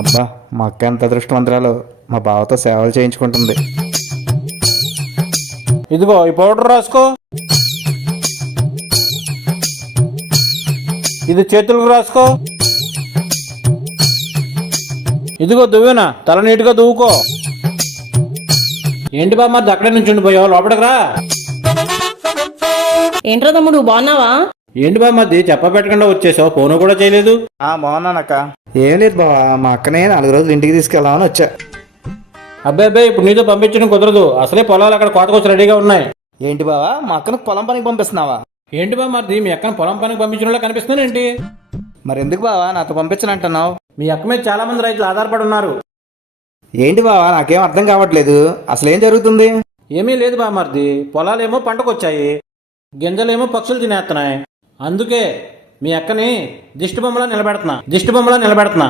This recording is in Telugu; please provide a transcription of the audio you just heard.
అబ్బా, మా అక్క ఎంత అదృష్టవంతురాలు, మా బావతో సేవలు చేయించుకుంటుంది. ఇదిగో ఈ పౌడర్ రాసుకో, ఇది చేతులకు రాసుకో, ఇదిగో దువ్వెన తల నీట్గా దువ్వుకో. ఏంటి బామ్మ అక్కడే నుంచి ఉండిపోయావు, లోపలికి రా. ఏంట్రా తమ్ముడు బాగున్నావా? ఏంటి బామ్మది చెప్ప పెట్టకుండా వచ్చేసావు, ఫోన్ కూడా చేయలేదు. బాగున్నానక్క. ఏం లేదు బావా, మా అక్కనే 4 రోజులు ఇంటికి తీసుకెళ్దామని వచ్చా. అబ్బాయి ఇప్పుడు నీతో పంపించడం కుదరదు, అసలే పొలాలు అక్కడ కోతకొచ్చి రెడీగా ఉన్నాయి. ఏంటి బావా, మా అక్కను పొలం పనికి పంపిస్తున్నావా? ఏంటి బామ్మది మీ అక్కను పొలం పనికి పంపించడంలో కనిపిస్తున్నాను ఏంటి? మరి ఎందుకు బావా నాతో పంపించనంటున్నావు? మీ అక్క మీద చాలా మంది రైతులు ఆధారపడి ఉన్నారు. ఏంటి బావా, నాకేం అర్థం కావట్లేదు, అసలేం జరుగుతుంది? ఏమీ లేదు బామ్మర్ది, పొలాలేమో పంటకొచ్చాయి, గింజలేమో పక్షులు తినేస్తున్నాయి. అందుకే మీ అక్కని దిష్టి బొమ్మలా నిలబెడుతున్నా.